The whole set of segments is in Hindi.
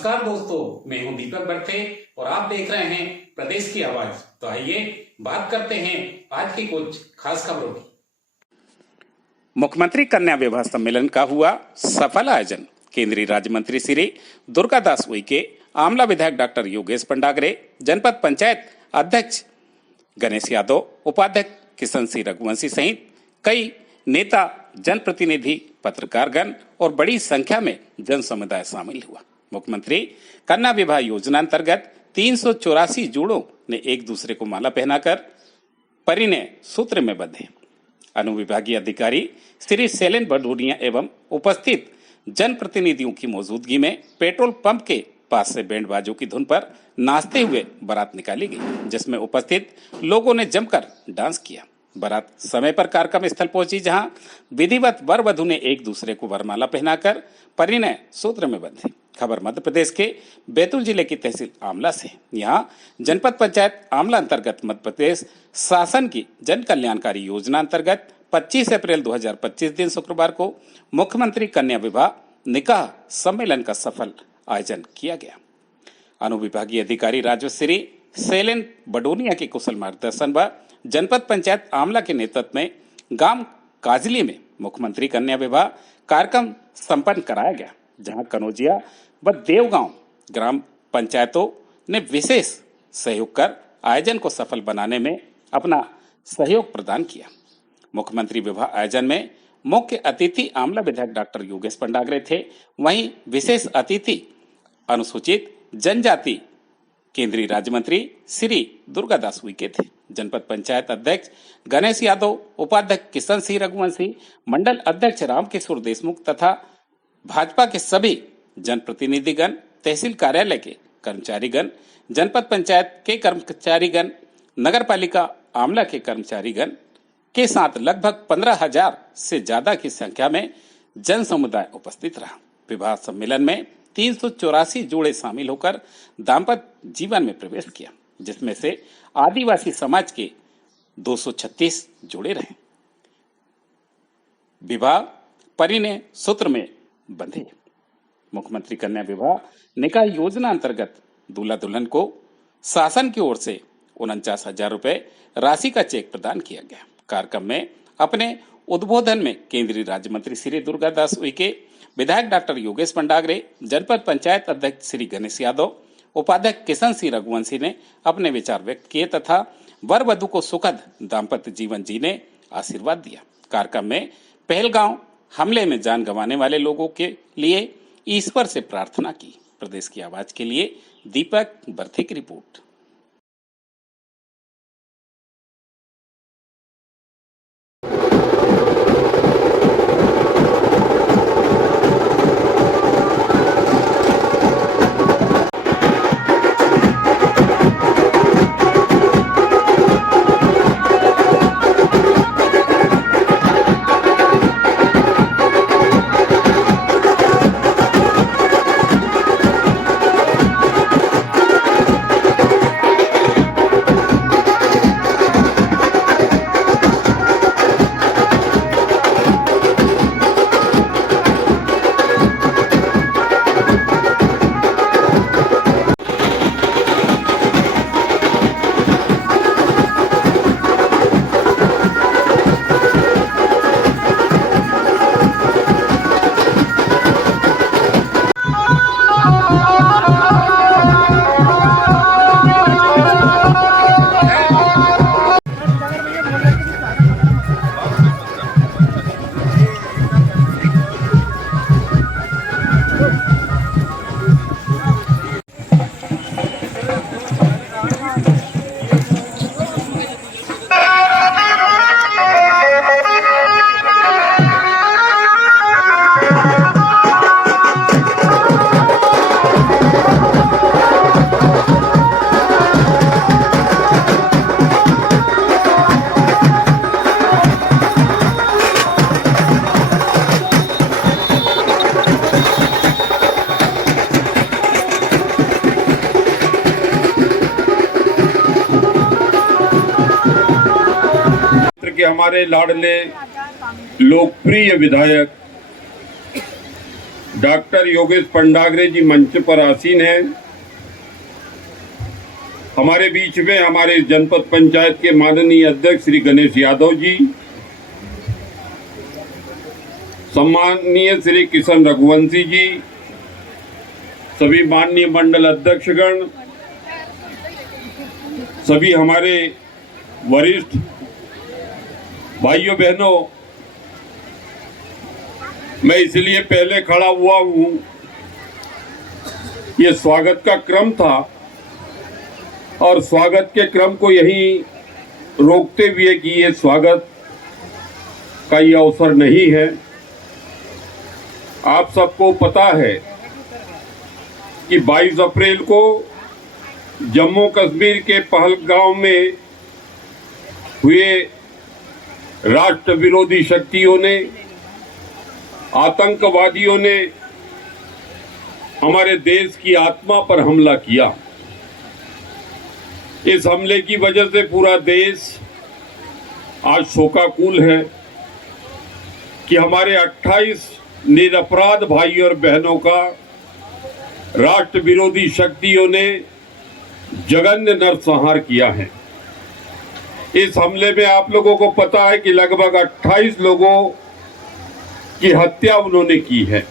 नमस्कार दोस्तों, मैं हूं दीपक बरथे और आप देख रहे हैं प्रदेश की आवाज। तो आइए बात करते हैं आज की कुछ खास खबरों की। मुख्यमंत्री कन्या विवाह सम्मेलन का हुआ सफल आयोजन। केंद्रीय राज्य मंत्री श्री दुर्गादास उइके, आमला विधायक डॉक्टर योगेश पंडागरे, जनपद पंचायत अध्यक्ष गणेश यादव, उपाध्यक्ष किशन सिंह रघुवंशी सहित कई नेता, जनप्रतिनिधि, पत्रकारगण और बड़ी संख्या में जन समुदाय शामिल हुआ। मुख्यमंत्री कन्या विवाह योजना अंतर्गत 384 जोड़ों ने एक दूसरे को माला पहनाकर परिणय सूत्र में बंधे। अनुविभागीय अधिकारी श्री शैलेन बडोनिया एवं उपस्थित जनप्रतिनिधियों की मौजूदगी में पेट्रोल पंप के पास से बैंड बाजों की धुन पर नाचते हुए बारात निकाली गई, जिसमें उपस्थित लोगों ने जमकर डांस किया। बारात समय पर कार्यक्रम स्थल पहुंची, जहां विधिवत वर वधु ने एक दूसरे को वरमाला पहनाकर परिणय सूत्र में बंधे। खबर मध्य प्रदेश के बैतूल जिले की तहसील आमला से। यहां जनपद पंचायत आमला अंतर्गत मध्य प्रदेश शासन की जन कल्याणकारी योजना अंतर्गत 25 अप्रैल 2025 दिन शुक्रवार को मुख्यमंत्री कन्या विवाह निकाह सम्मेलन का सफल आयोजन किया गया। अनुविभागीय अधिकारी राजश्री शैलेन बडोनिया के कुशल मार्गदर्शन व जनपद पंचायत आमला के नेतृत्व में गांव काजली में मुख्यमंत्री कन्या विवाह कार्यक्रम संपन्न कराया गया, जहां कनौजिया व देवगांव ग्राम पंचायतों ने विशेष सहयोग कर आयोजन को सफल बनाने में अपना सहयोग प्रदान किया। मुख्यमंत्री विवाह आयोजन में मुख्य अतिथि आमला विधायक डॉक्टर योगेश पंडागरे थे। वहीं विशेष अतिथि अनुसूचित जनजाति केंद्रीय राज्य मंत्री श्री दुर्गादास उइके थे। जनपद पंचायत अध्यक्ष गणेश यादव, उपाध्यक्ष किशन सिंह रघुवंशी, मंडल अध्यक्ष रामकिशोर देशमुख तथा भाजपा के सभी जनप्रतिनिधिगण, तहसील कार्यालय के कर्मचारीगण, जनपद पंचायत के कर्मचारीगण, नगर पालिका आमला के कर्मचारीगण के साथ लगभग 15,000 से ज्यादा की संख्या में जन समुदाय उपस्थित रहा। विवाह सम्मेलन में 384 जोड़े शामिल होकर दाम्पत्य जीवन में प्रवेश किया, जिसमें से आदिवासी समाज के 236 जोड़े रहे। विवाह परिणय सूत्र में बंधे। मुख्यमंत्री कन्या विवाह निकाह योजना अंतर्गत दूल्हा दुल्हन को शासन की ओर से 49,000 रुपए राशि का चेक प्रदान किया गया। कार्यक्रम में अपने उद्बोधन में केंद्रीय राज्य मंत्री श्री दुर्गादास उइके, विधायक डॉक्टर योगेश पंडागरे, जनपद पंचायत अध्यक्ष श्री गणेश यादव, उपाध्यक्ष किशन सिंह रघुवंशी ने अपने विचार व्यक्त किए तथा वर वधु को सुखद दाम्पत्य जीवन जीने आशीर्वाद दिया। कार्यक्रम में पहलगांव हमले में जान गंवाने वाले लोगों के लिए ईश्वर से प्रार्थना की। प्रदेश की आवाज के लिए दीपक बरथे की रिपोर्ट। के हमारे लाडले लोकप्रिय विधायक डॉक्टर योगेश पंडागरे जी मंच पर आसीन हैं। हमारे बीच में हमारे जनपद पंचायत के माननीय अध्यक्ष श्री गणेश यादव जी, सम्माननीय श्री किशन रघुवंशी जी, सभी माननीय मंडल अध्यक्षगण, सभी हमारे वरिष्ठ भाइयों बहनों, मैं इसलिए पहले खड़ा हुआ हूं, ये स्वागत का क्रम था और स्वागत के क्रम को यही रोकते हुए कि ये स्वागत का ये अवसर नहीं है। आप सबको पता है कि 22 अप्रैल को जम्मू कश्मीर के पहलगांव में हुए राष्ट्र विरोधी शक्तियों ने, आतंकवादियों ने हमारे देश की आत्मा पर हमला किया। इस हमले की वजह से पूरा देश आज शोकाकुल है कि हमारे 28 निरपराध भाई और बहनों का राष्ट्र विरोधी शक्तियों ने जघन्य नरसंहार किया है। इस हमले में आप लोगों को पता है कि लगभग 28 लोगों की हत्या उन्होंने की है,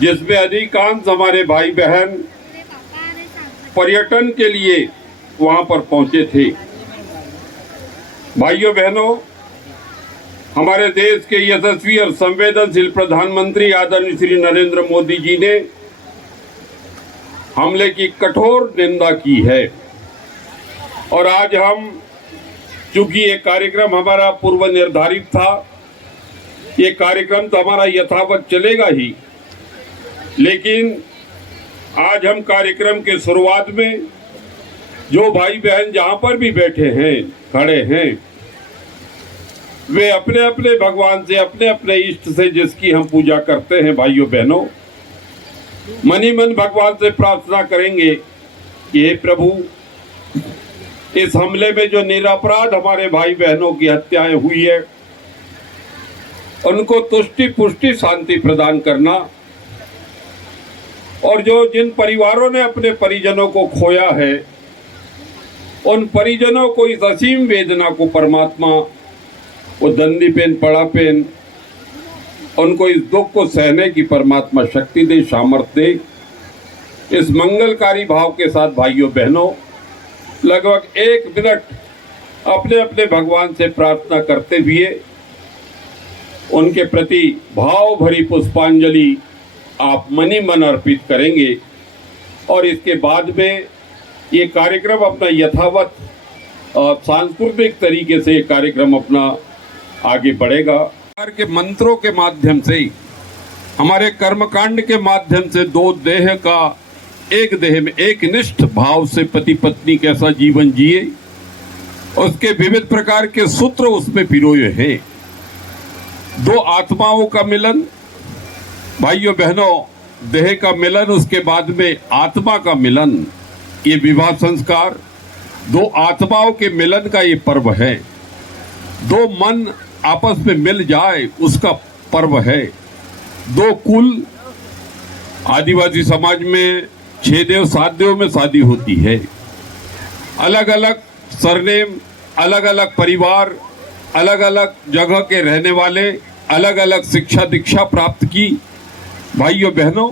जिसमें अधिकांश हमारे भाई बहन पर्यटन के लिए वहां पर पहुंचे थे। भाइयों बहनों, हमारे देश के यशस्वी और संवेदनशील प्रधानमंत्री आदरणीय श्री नरेंद्र मोदी जी ने हमले की कठोर निंदा की है और आज हम, चूंकि ये कार्यक्रम हमारा पूर्व निर्धारित था, ये कार्यक्रम तो हमारा यथावत चलेगा ही, लेकिन आज हम कार्यक्रम के शुरुआत में जो भाई बहन जहां पर भी बैठे हैं, खड़े हैं, वे अपने अपने भगवान से, अपने अपने इष्ट से जिसकी हम पूजा करते हैं, भाइयों बहनों, मनी मन भगवान से प्रार्थना करेंगे कि हे प्रभु, इस हमले में जो निरपराध हमारे भाई बहनों की हत्याएं हुई है, उनको तुष्टि पुष्टि शांति प्रदान करना, और जो जिन परिवारों ने अपने परिजनों को खोया है, उन परिजनों को इस असीम वेदना को परमात्मा वो दंडी पेन पड़ा पेन, उनको इस दुख को सहने की परमात्मा शक्ति दे, सामर्थ्य दे। इस मंगलकारी भाव के साथ भाइयों बहनों, लगभग 1 मिनट अपने अपने भगवान से प्रार्थना करते हुए उनके प्रति भाव भरी पुष्पांजलि आप मनी मन अर्पित करेंगे और इसके बाद में ये कार्यक्रम अपना यथावत सांस्कृतिक तरीके से ये कार्यक्रम अपना आगे बढ़ेगा। के मंत्रों के माध्यम से, हमारे कर्मकांड के माध्यम से, दो देह का एक देह में एक निष्ठ भाव से पति पत्नी कैसा जीवन जिए, उसके विविध प्रकार के सूत्र उसमें पिरोए हैं। दो आत्माओं का मिलन, भाइयों बहनों, देह का मिलन, उसके बाद में आत्मा का मिलन, ये विवाह संस्कार दो आत्माओं के मिलन का ये पर्व है। दो मन आपस में मिल जाए उसका पर्व है। दो कुल, आदिवासी समाज में 6 देव 7 देव में शादी होती है। अलग अलग सरनेम, अलग अलग परिवार, अलग अलग जगह के रहने वाले, अलग अलग शिक्षा दीक्षा प्राप्त की भाइयों बहनों,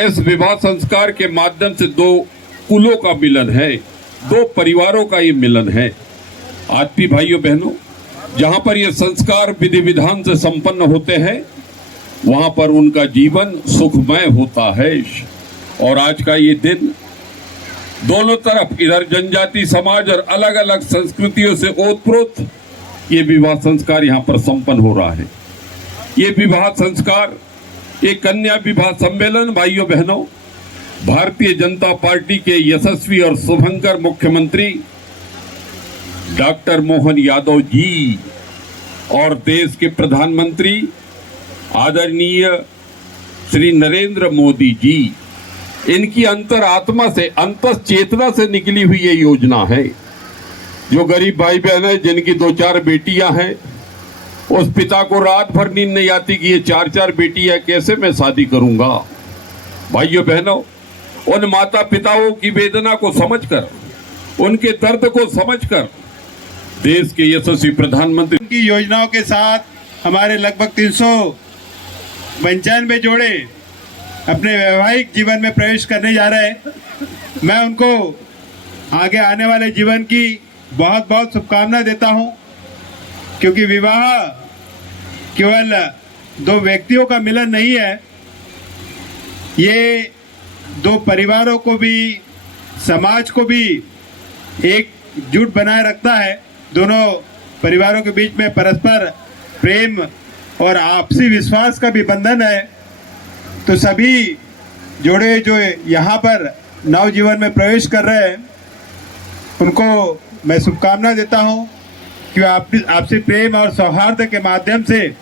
इस विवाह संस्कार के माध्यम से दो कुलों का मिलन है, दो परिवारों का ये मिलन है। आज भी भाइयों बहनों, जहां पर ये संस्कार विधि विधान से संपन्न होते हैं, वहां पर उनका जीवन सुखमय होता है। और आज का ये दिन दोनों तरफ, इधर जनजाति समाज और अलग अलग संस्कृतियों से ओतप्रोत ये विवाह संस्कार यहाँ पर संपन्न हो रहा है। ये विवाह संस्कार, ये कन्या विवाह सम्मेलन भाइयों बहनों, भारतीय जनता पार्टी के यशस्वी और शुभंकर मुख्यमंत्री डॉक्टर मोहन यादव जी और देश के प्रधानमंत्री आदरणीय श्री नरेंद्र मोदी जी, इनकी अंतरात्मा से, अंतस चेतना से निकली हुई ये योजना है। जो गरीब भाई बहन है, जिनकी 2-4 बेटियां हैं, उस पिता को रात भर नींद नहीं आती कि ये 4-4 बेटी है, कैसे मैं शादी करूंगा। भाइयों बहनों, उन माता पिताओं की वेदना को समझकर, उनके दर्द को समझकर देश के यशस्वी प्रधानमंत्री की योजनाओं के साथ हमारे लगभग 395 जोड़े अपने वैवाहिक जीवन में प्रवेश करने जा रहे हैं। मैं उनको आगे आने वाले जीवन की बहुत बहुत शुभकामना देता हूं, क्योंकि विवाह केवल दो व्यक्तियों का मिलन नहीं है, ये दो परिवारों को भी, समाज को भी एकजुट बनाए रखता है। दोनों परिवारों के बीच में परस्पर प्रेम और आपसी विश्वास का भी बंधन है। तो सभी जोड़े जो यहाँ पर नव जीवन में प्रवेश कर रहे हैं, उनको मैं शुभकामना देता हूँ कि आपसी प्रेम और सौहार्द के माध्यम से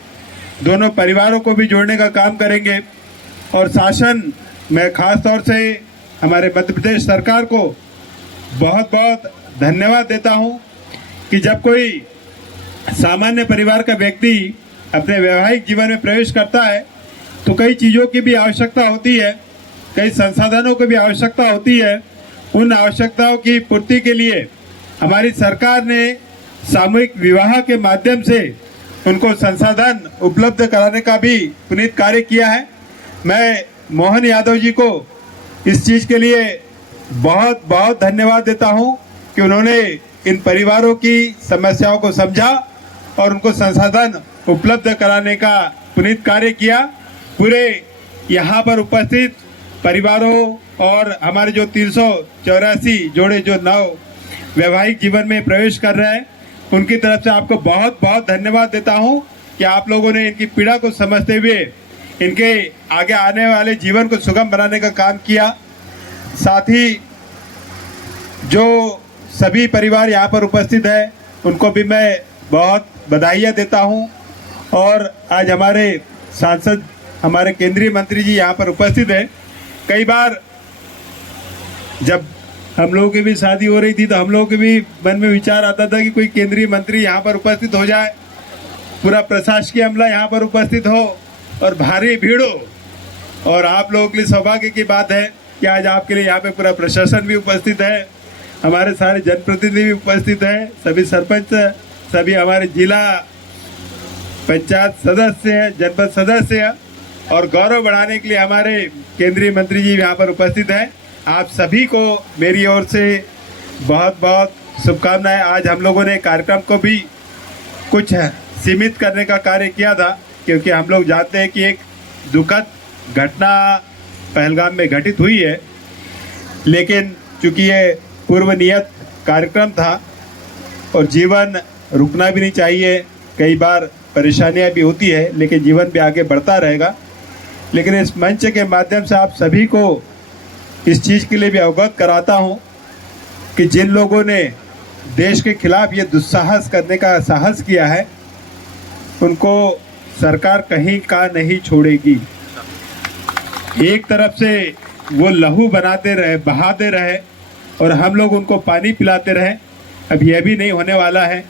दोनों परिवारों को भी जोड़ने का काम करेंगे। और शासन, मैं खास तौर से हमारे मध्य प्रदेश सरकार को बहुत बहुत धन्यवाद देता हूँ कि जब कोई सामान्य परिवार का व्यक्ति अपने वैवाहिक जीवन में प्रवेश करता है तो कई चीज़ों की भी आवश्यकता होती है, कई संसाधनों की भी आवश्यकता होती है। उन आवश्यकताओं की पूर्ति के लिए हमारी सरकार ने सामूहिक विवाह के माध्यम से उनको संसाधन उपलब्ध कराने का भी पुनीत कार्य किया है। मैं मोहन यादव जी को इस चीज़ के लिए बहुत बहुत धन्यवाद देता हूं कि उन्होंने इन परिवारों की समस्याओं को समझा और उनको संसाधन उपलब्ध कराने का पुनीत कार्य किया। पूरे यहाँ पर उपस्थित परिवारों और हमारे जो 384 जोड़े जो नव वैवाहिक जीवन में प्रवेश कर रहे हैं, उनकी तरफ से आपको बहुत बहुत धन्यवाद देता हूं कि आप लोगों ने इनकी पीड़ा को समझते हुए इनके आगे आने वाले जीवन को सुगम बनाने का काम किया। साथ ही जो सभी परिवार यहाँ पर उपस्थित हैं, उनको भी मैं बहुत बधाइयाँ देता हूँ। और आज हमारे सांसद, हमारे केंद्रीय मंत्री जी यहाँ पर उपस्थित हैं। कई बार जब हम लोगों की भी शादी हो रही थी तो हम लोगों के भी मन में विचार आता था कि कोई केंद्रीय मंत्री यहाँ पर उपस्थित हो जाए, पूरा प्रशासकीय अमला यहाँ पर उपस्थित हो और भारी भीड़ हो। और आप लोगों के लिए सौभाग्य की बात है कि आज आपके लिए यहाँ पे पूरा प्रशासन भी उपस्थित है, हमारे सारे जनप्रतिनिधि भी उपस्थित हैं, सभी सरपंच, सभी हमारे जिला पंचायत सदस्य हैं, जनपद सदस्य हैं, और गौरव बढ़ाने के लिए हमारे केंद्रीय मंत्री जी यहाँ पर उपस्थित हैं। आप सभी को मेरी ओर से बहुत बहुत शुभकामनाएं। आज हम लोगों ने कार्यक्रम को भी कुछ सीमित करने का कार्य किया था, क्योंकि हम लोग जानते हैं कि एक दुखद घटना पहलगाम में घटित हुई है, लेकिन चूँकि ये पूर्व नियत कार्यक्रम था और जीवन रुकना भी नहीं चाहिए, कई बार परेशानियां भी होती है, लेकिन जीवन भी आगे बढ़ता रहेगा। लेकिन इस मंच के माध्यम से आप सभी को इस चीज़ के लिए भी अवगत कराता हूं कि जिन लोगों ने देश के खिलाफ ये दुस्साहस करने का साहस किया है, उनको सरकार कहीं का नहीं छोड़ेगी। एक तरफ से वो लहू बनाते रहे, बहाते रहे, और हम लोग उनको पानी पिलाते रहे। अब यह भी नहीं होने वाला है,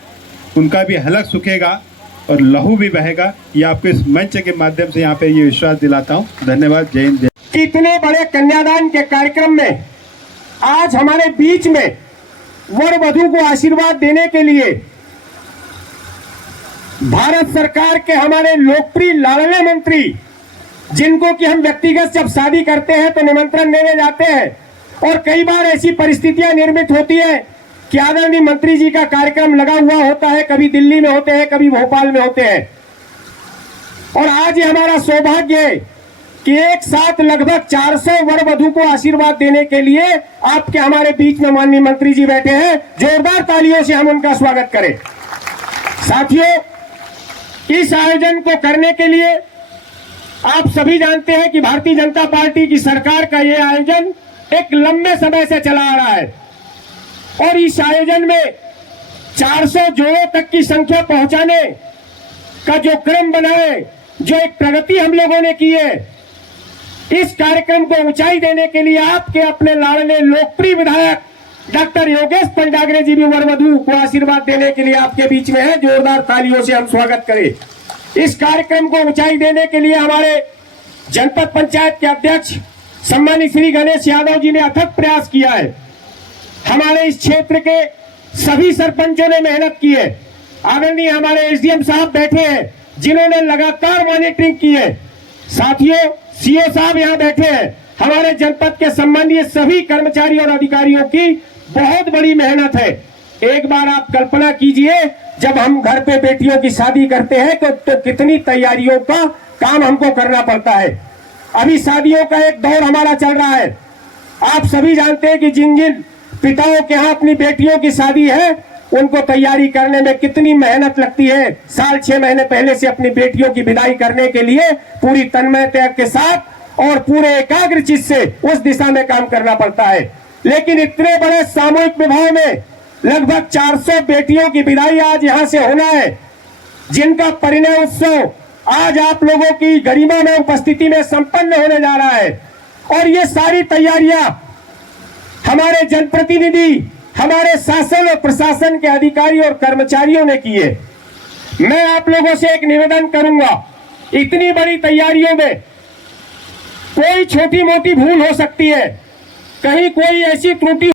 उनका भी हलक सूखेगा और लहू भी बहेगा। ये आपको इस मंच के माध्यम से यहाँ पे ये विश्वास दिलाता हूँ। धन्यवाद। जय हिंद। इतने बड़े कन्यादान के कार्यक्रम में आज हमारे बीच में वर वधू को आशीर्वाद देने के लिए भारत सरकार के हमारे लोकप्रिय लाडले मंत्री, जिनको कि हम व्यक्तिगत जब शादी करते हैं तो निमंत्रण देने जाते हैं, और कई बार ऐसी परिस्थितियां निर्मित होती है कि आदरणीय मंत्री जी का कार्यक्रम लगा हुआ होता है, कभी दिल्ली में होते हैं, कभी भोपाल में होते हैं, और आज ये हमारा सौभाग्य है कि एक साथ लगभग 400 वर वधू को आशीर्वाद देने के लिए आपके हमारे बीच में माननीय मंत्री जी बैठे हैं। जोरदार तालियों से हम उनका स्वागत करें। साथियों, इस आयोजन को करने के लिए आप सभी जानते हैं कि भारतीय जनता पार्टी की सरकार का यह आयोजन एक लंबे समय से चला आ रहा है, और इस आयोजन में 400 जोड़ों तक की संख्या पहुंचाने का जो क्रम बना है, जो एक प्रगति हम लोगों ने की है, इस कार्यक्रम को ऊंचाई देने के लिए आपके अपने लाडले लोकप्रिय विधायक डॉक्टर योगेश पंडागरे जी भी वर वधू को आशीर्वाद देने के लिए आपके बीच में है। जोरदार तालियों से हम स्वागत करें। इस कार्यक्रम को ऊंचाई देने के लिए हमारे जनपद पंचायत के अध्यक्ष सम्मानित श्री गणेश यादव जी ने अथक प्रयास किया है। हमारे इस क्षेत्र के सभी सरपंचों ने मेहनत की है। आदरणीय हमारे एसडीएम साहब बैठे हैं जिन्होंने लगातार मॉनिटरिंग की है। साथियों, सीओ साहब यहाँ बैठे हैं। हमारे जनपद के सम्मानीय सभी कर्मचारियों और अधिकारियों की बहुत बड़ी मेहनत है। एक बार आप कल्पना कीजिए, जब हम घर पे बेटियों की शादी करते हैं तो कितनी तैयारियों का काम हमको करना पड़ता है। अभी शादियों का एक दौर हमारा चल रहा है। आप सभी जानते हैं कि जिन जिन पिताओं के यहाँ अपनी बेटियों की शादी है, उनको तैयारी करने में कितनी मेहनत लगती है। साल 6 महीने पहले से अपनी बेटियों की विदाई करने के लिए पूरी तन्मयता के साथ और पूरे एकाग्र चित्त से उस दिशा में काम करना पड़ता है। लेकिन इतने बड़े सामूहिक विवाह में लगभग 400 बेटियों की विदाई आज यहाँ से होना है, जिनका परिणय उत्सव आज आप लोगों की गरिमा में उपस्थिति में संपन्न होने जा रहा है। और ये सारी तैयारियां हमारे जनप्रतिनिधि, हमारे शासन और प्रशासन के अधिकारी और कर्मचारियों ने की है। मैं आप लोगों से एक निवेदन करूंगा, इतनी बड़ी तैयारियों में कोई छोटी मोटी भूल हो सकती है, कहीं कोई ऐसी त्रुटि